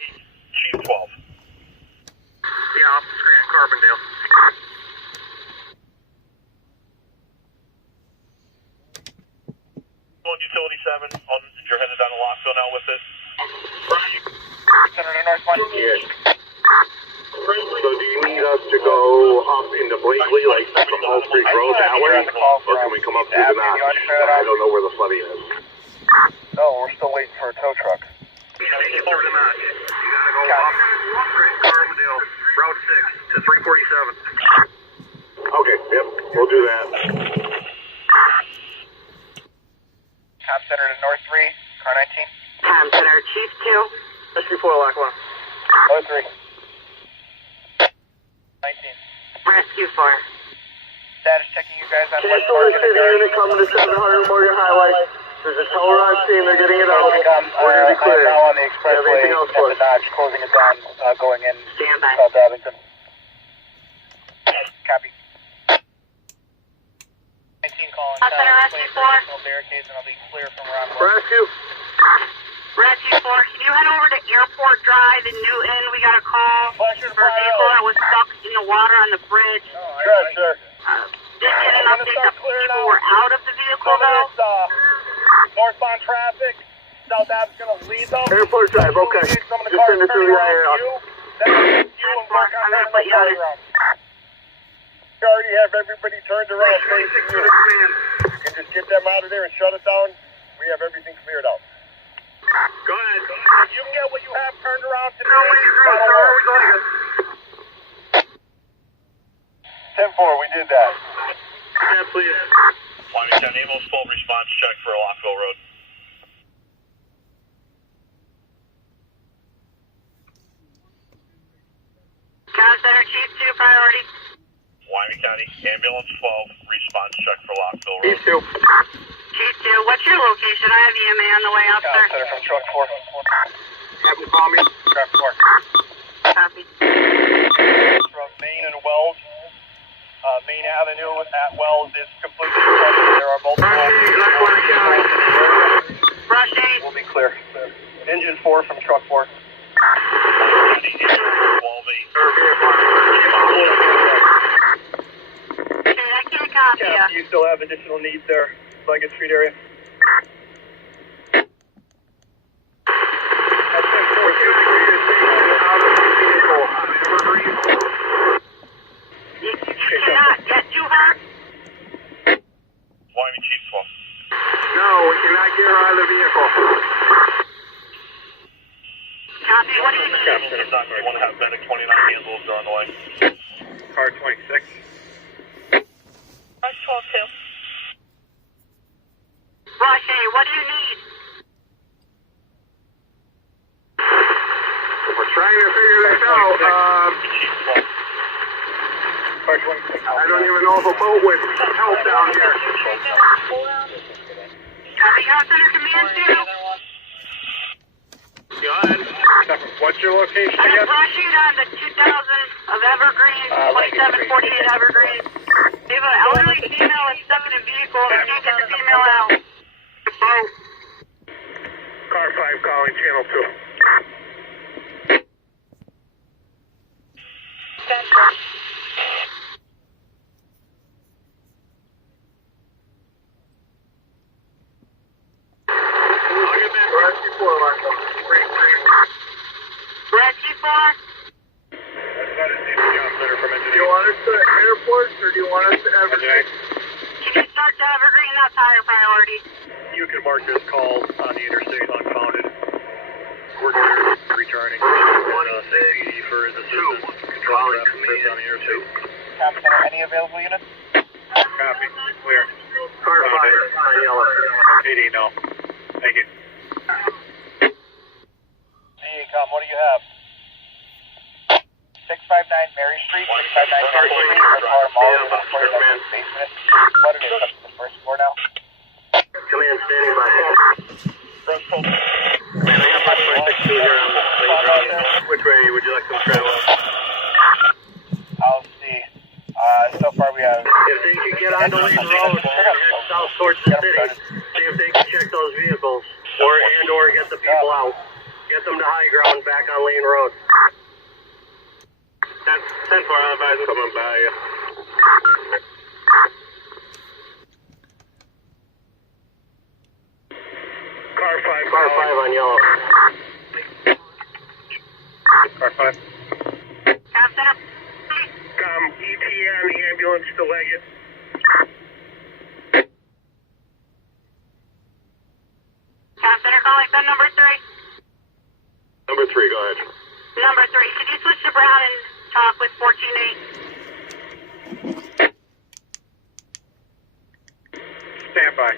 Chief 12. Yeah, off the screen at Carbondale. On utility 7, you're headed down to Lockville now with it. Center to North 1. Yes. So do you need us to go up into Blakely, like from Hall Creek Road that way? Or can we come up through the knot? I don't know where the flooding is. No, we're still waiting for a tow truck. You gotta go off Carbondale, Route 6 to 347. Okay, yep, we'll do that. Top Center to North 3, car 19. Tom Center, Chief 2. SQ4 Lackawanna. North 3. 19. Rescue 4. Status checking you guys on Chief West Solar Market. City unit coming to 700 Morgan Highway. There's a tow rod scene, they're getting it out. We're gonna be clear. Now on the expressway, Everything else at the closed. Dodge, closing it down, going in Stand by. South Abington. Copy. 19 calling. Top Center, Rescue 4. No barricades, and I'll be clear from Rockwell. Rescue. Rescue 4, can you head over to Airport Drive in Newton? We got a call for a vehicle that was stuck in the water on the bridge. Sure. Didn't get an update that people were out of the vehicle though. Northbound traffic. South Ab's gonna lead them. Airport Drive, okay. Just send it through the IAR. I'm gonna put you on it. You already have everybody turned around facing you. You can just get them out of there and shut it down. We have everything cleared out. Go ahead. If you can get what you have turned around today, that'll work. 10-4, we did that. Yeah, please. Wyoming County Ambulance 12 response check for Lockville Road. Tom Center, Chief 2, priority. Wyoming County Ambulance 12 response check for Lockville Road. Chief 2. Chief 2, what's your location? I have EMA on the way out, sir. Center from truck 4. Have them call me. Truck 4. Copy. From Main and Wells. Main Avenue at Wells is completely shut. There are multiple. Brush 8. We'll be clear. Engine 4 from truck 4. County Ambulance 12-8. Okay, I can't copy ya. Do you still have additional needs there? Leggett Street area? You cannot get to her? Wyoming Chief 12. No, we cannot get her out of the vehicle. Copy, what do you need? Captain, if not, you want to have medic 29 handles, they're on the way. Car 26. Rush 12-2. Brush 8, what do you need? We're trying to figure this out. Chief 12. Car 26. I don't even know if a boat would help down here. Copy, Tom Center, Command 2. Go ahead. What's your location I'm again? brushing on the 2000 of Evergreen, 2748 Evergreen. We have an elderly female that's stuck in a vehicle. We can't get the female out. Car 5 calling channel 2. Rescue 4. Do you want us to airport or do you want us to Evergreen? Can you start to Evergreen? That's higher priority. You can mark this call on the interstate unfounded. We're returning. CPD for his assistance. Control traffic on the interstate. Tom Center, any available units? Copy. Clear. Car 5 on yellow. 80, no. Thank you. CACOM, what do you have? 659 Mary Street, 659 Mary Street, first floor mall, first floor basement. What it is, up to the first floor now? Command standing by. Rush 12. Man, I got my 26 here on the plane. Which way would you like them to travel? I'll see. So far we have... If they can get on the lead road and head south towards the city, see if they can check those vehicles or get the people out. Get them to high ground, back on Lane Road. 10-4, I'll advise him. Coming by you. Car 5. Car 5 on yellow. Car 5. Comm Center. ETA on the ambulance to Leggett. Comm Center calling son number 3. Number 3, go ahead. Number 3, could you switch to Brown and talk with 14-8? Stand by.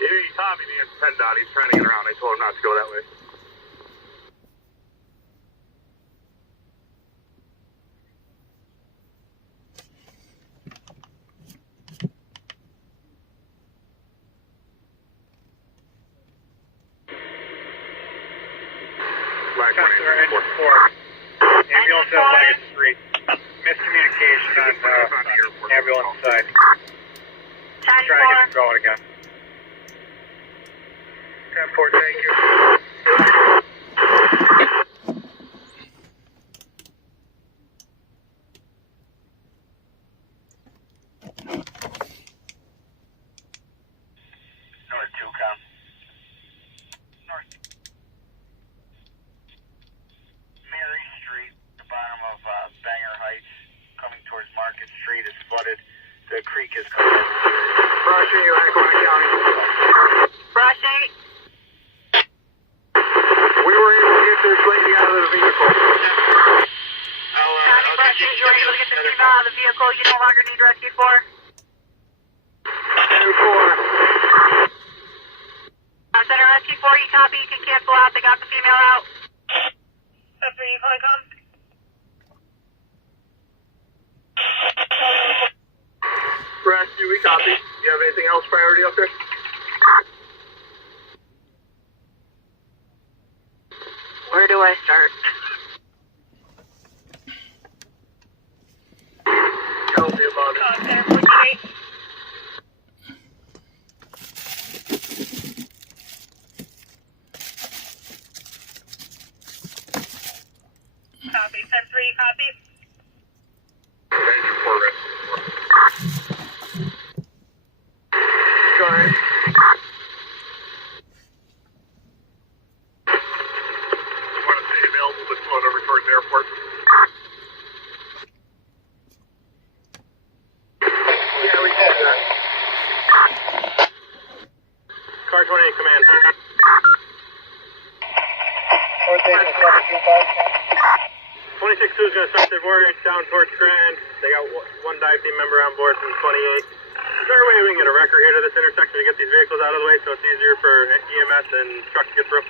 Yeah, Tommy near 10 dot. He's trying to get around. I told him not to go that way. Customer engine 4. Ambulance at Leggett Street. Miscommunication on ambulance side. Trying to get it going again. 10-4, thank you. Number 2, come. North. Mary Street, the bottom of Banger Heights, coming towards Market Street is flooded. The creek is covered. Brushing you, Acquack County. Brushing. We were able to get this lady out of the vehicle. Tommy Brushing, you were able to get the female out of the vehicle. You no longer need rescue 4. 10-4. Comm Center rescue 4, you copy. You can cancel out. They got the female out. That's where you calling from? Rescue, we copy. You have anything else priority up there? Where do I start? Tell me about it. Comm Center 48. Copy. 10-3, copy. Engine 4 rescue. Go ahead. Want to stay available to float over towards the airport? Yeah, we can do that. Car 28, command. 26-2 is going to start their voyage down towards Grand. They got one dive team member on board from 28. Is there a way we can get a wrecker here to this intersection to get these vehicles out of the way so it's easier for EMS and trucks to get through?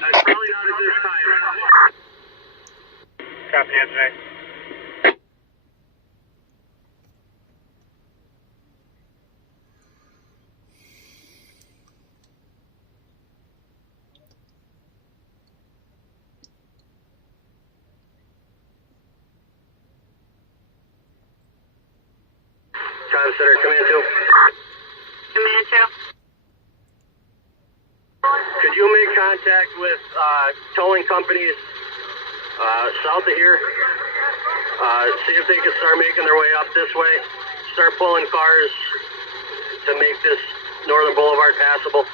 That's probably not at this time. Copy, engineer. Comm Center, Command 2. Command 2. Could you make contact with towing companies south of here? See if they can start making their way up this way. Start pulling cars to make this Northern Boulevard passable.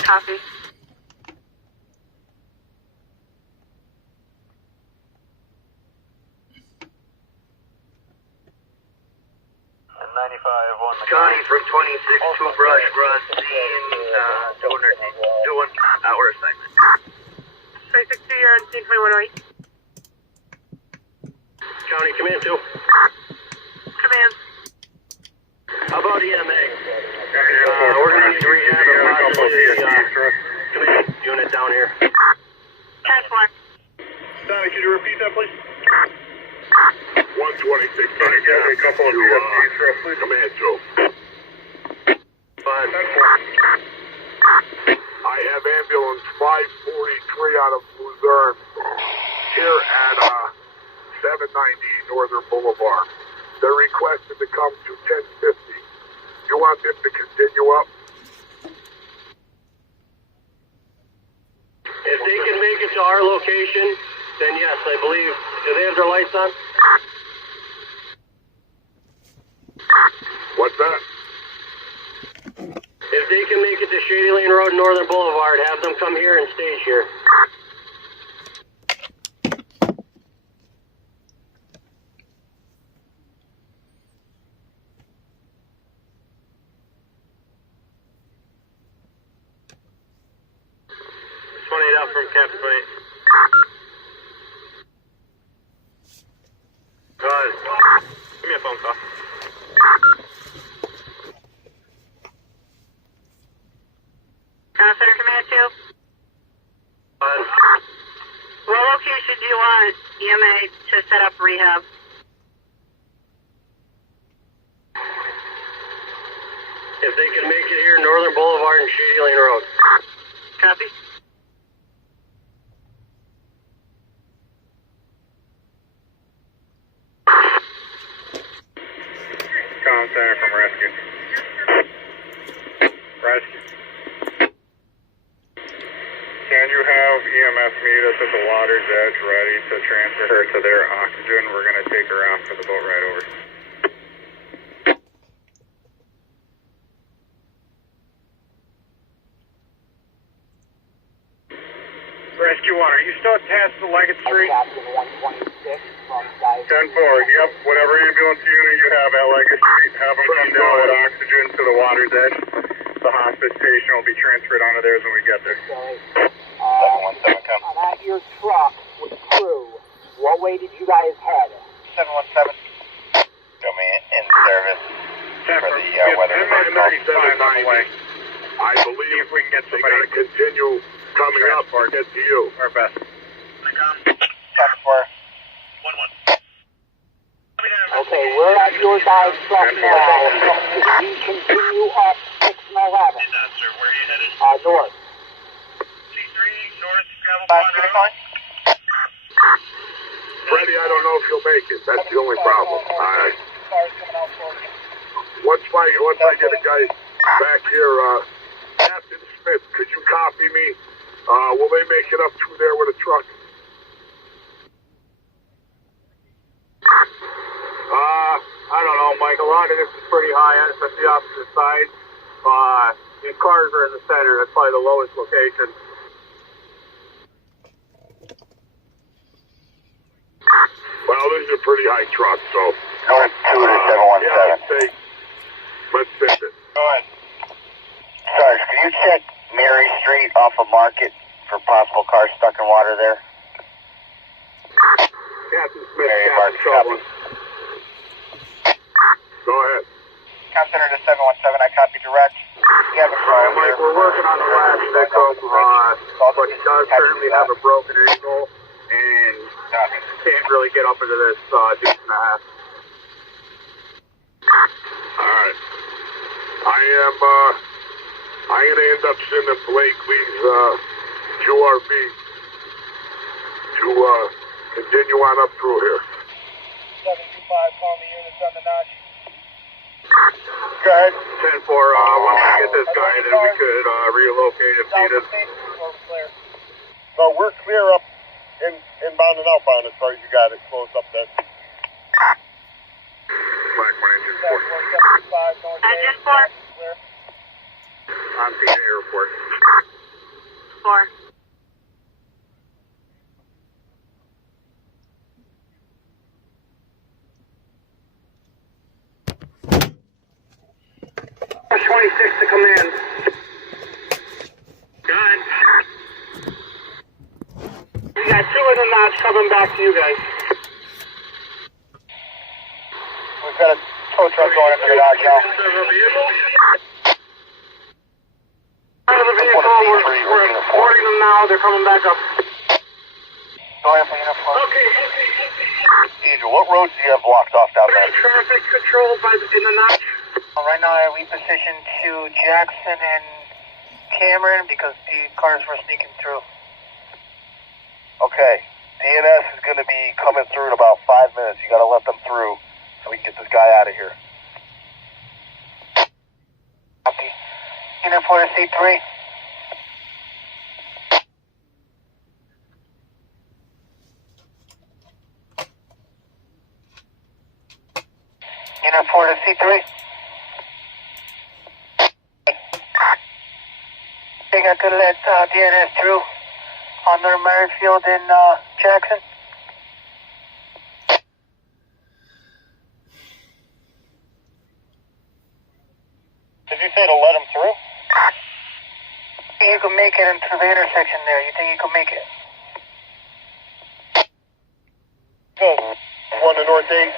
Copy. Johnny from 26-2 Brush Run, seeing doing our assignment. 26-2, you're on scene 2108. County Command 2. Command. How about EMA? We're going to need rehab and possibly command unit down here. 10-4. Donnie, could you repeat that, please? 126, Johnny, Get a couple of EMTs for us, please. Command 2. 5. I have ambulance 543 out of Luzerne here at 790 Northern Boulevard. They're requested to come to 1050. You want them to continue up? If they can make it to our location, then yes, I believe. Do they have their lights on? What's that? If they can make it to Shady Lane Road, Northern Boulevard, have them come here and stage here. Out from Captain 28. Go ahead. Give me a phone call. Center Command 2. What location do you want EMA to set up rehab? If they can make it here, Northern Boulevard and Shady Lane Road. Copy. Center from Rescue. Rescue. Can you have EMS meet us at the water's edge ready to transfer her to their oxygen? We're going to take her off for the boat ride over. Rescue 1, are you still attached to Leggett Street? 10-4, yep, whatever ambulance unit you have at Leggett Street, have them come down with oxygen to the water's edge. The hospice patient will be transferred onto theirs when we get there. 717, come. On your truck with crew, what way did you guys head? 717. Show me in service for the weather. 10-35 on the way. I believe we can get somebody to continue coming up or get to you. Our best. 10-4. 1-1. Okay, we're at your guys' truck now. We continue up 6 and 11. Sir, where are you headed? North. C3, north, gravel pond road. Freddie, I don't know if you'll make it. That's the only problem. Once I get a guy back here, Captain Smith, could you copy me? Will they make it up through there with a truck? I don't know, Mike. A lot of this is pretty high, especially off to the side. These cars are in the center. That's probably the lowest location. Well, this is a pretty high truck, so... North 2 to 717. Let's send it. Go ahead. Sarge, can you check Mary Street off of Market for possible cars stuck in water there? Captain Smith, Mary Captain Trouble. Go ahead. Count Center to 717, I copy direct. You have a car Mike, we're working on the last pickup, but he does currently have a broken ankle and can't really get up into this deuce and a half. Alright. I'm gonna end up sending Blakely's QRV to continue on up through here. 725, call me units on the notch. Go ahead. 10-4, once we get this guy, then we could relocate if needed. So we're clear up inbound and outbound as far as you got it closed up then. Black 1 engine 4. Engine 4. On PJ report. 4. Push 26 to command. Good. We got 2 in the notch coming back to you guys. We've got a tow truck going into the dock now. Out of the vehicle, we're boarding them now. They're coming back up. Go ahead for unit 4. Okay. Angel, what roads do you have blocked off down there? Traffic controlled in the notch. Right now I repositioned to Jackson and Cameron because the cars were sneaking through. Okay, DNS is going to be coming through in about 5 minutes. You got to let them through. so we can get this guy out of here. Copy. Unit 4 to C3. Unit 4 to C3. They got to let DNS through on their Merrifield in Jackson. Did you say to let him through? You can make it into the intersection there. You think you can make it? Good. One to North 8. Go ahead.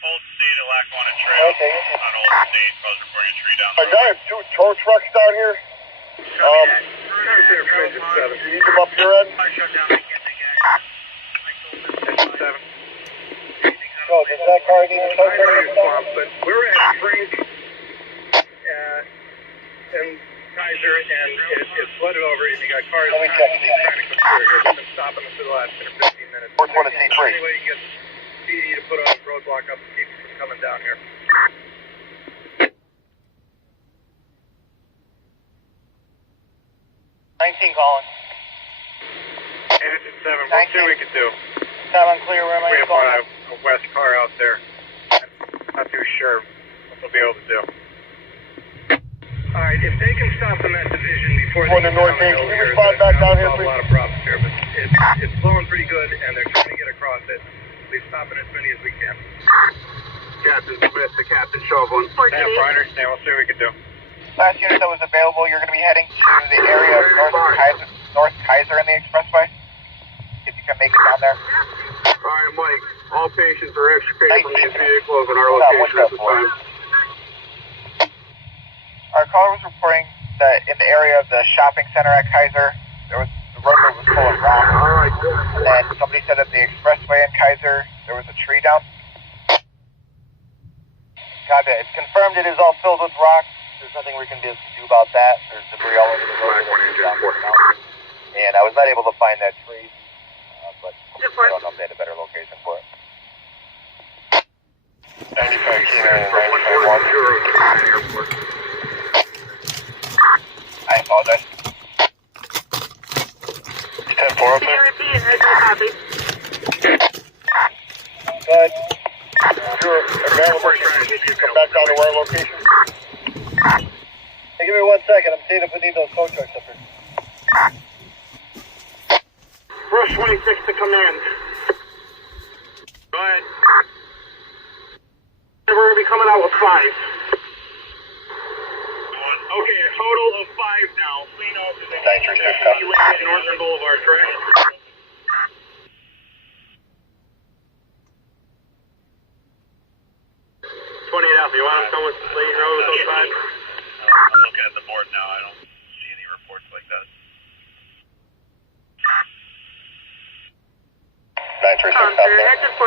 Old State at Lackawanna Trail. Okay. On Old State, I was reporting a tree down I there. have 2 tow trucks down here. Do you need them up your end? No, does that car need a tow truck? But we're at Frank and Kaiser, and it's flooded over, and you got cars Let me check. trying to come through here. We've been stopping them for the last 10 or 15 minutes. Fourth one to C3. Any way you can get PD to put a roadblock up to keep them from coming down here. 19 calling. Engine 7, we'll see what we can do. 7 clear, where am I We have calling? a west car out there. Not too sure what they'll be able to do. Alright, if they can stop them at division before One they to get North down the 8. hill Can you here, respond then back down that'll here, solve a lot of problems here, but it's flowing pretty good, and they're trying to get across it. We're stopping as many as we can. Captain Smith to Captain Chauvelin. Yeah, I understand. We'll see what we can do. Last unit that was available, you're going to be heading to the area of North Kaiser in the expressway. If you can make it down there. Alright, Mike. All patients are extricated from these vehicles in our location at this time. Our caller was reporting that in the area of the shopping center at Kaiser, the roadway was full of rock. Alright, And then somebody said at the expressway in Kaiser, there was a tree down. Copy. It's confirmed it is all filled with rock. There's nothing we can do about that. There's debris all over the road. And I was not able to find that tree, but I don't know if they had a better location for it. 95 Kilo, Airport. I apologize. 10-4 up Can you there. repeat? I can copy. Good. You're available. Come back down to our location. Hey, give me 1 second. I'm seeing if we need those tow trucks up here. Rush 26 to command. Go ahead. We're going to be coming out with 5. Okay, a total of 5 now. Clean out the Northern Boulevard, correct? You want them coming to Layton Road with those 5? I'm looking at the board now. I don't see any reports like that. 936 Sir, exit 4.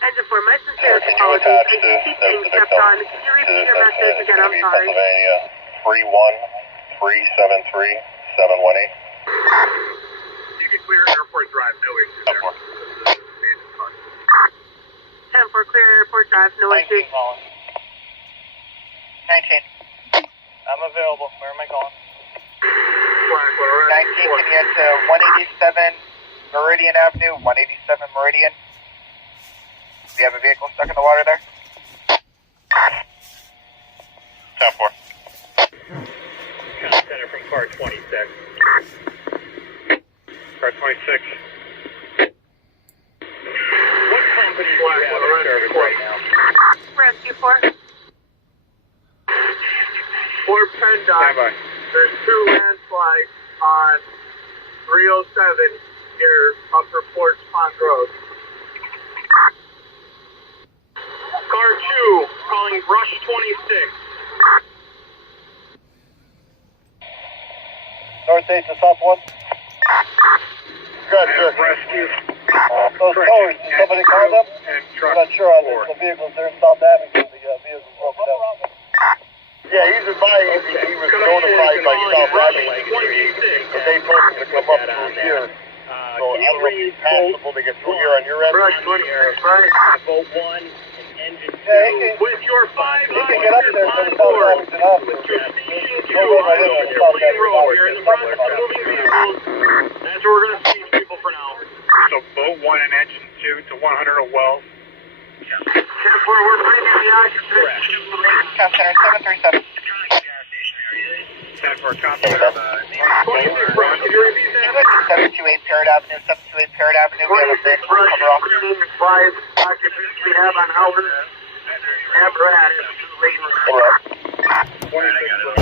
Exit 4, my sincerest apologies. I do keep getting stepped on. Could you repeat your message again? I'm sorry. Pennsylvania 3137118. You can clear Airport Drive, no issue there. 10-4, clear airport drive, no issue. 19. I'm available. Where am I going? 19, can you head to 187 Meridian Avenue, 187 Meridian? Do you have a vehicle stuck in the water there? 10-4. Center from car 26. Car 26. What company do you have in service right now? Rescue 4. Fort PennDOT. There's 2 landslides on 307 near Upper Fort Pond Road. Car 2 calling Rush 26. North 8 to South 1. Good, sir. Rescue. Those towers, did somebody call them? And I'm truck not sure on 4. the vehicles there in South Avenue. The vehicles broken down. Yeah, he's advised he was notified by South Avenue, but they told him to come up through here. So I don't know if it's possible to get through here on your end. Brush 26, Boat 1 and engine 2. Yeah, with your 500 he can get up there on from board. South Avenue. With your station 2 on your Plain Road. You're in the process of moving vehicles. That's where we're going to see people for now. So boat 1 and engine 2 to 100 a well. 10-4, we're bringing the occupancy. Top Center 737. 10-4, copy. 26, Brush, can you repeat that? 728 Parrot Avenue, 728 Parrot Avenue. We have a 26, Brush, green 5 occupants we have on Howard apparatus. 26 Parrot.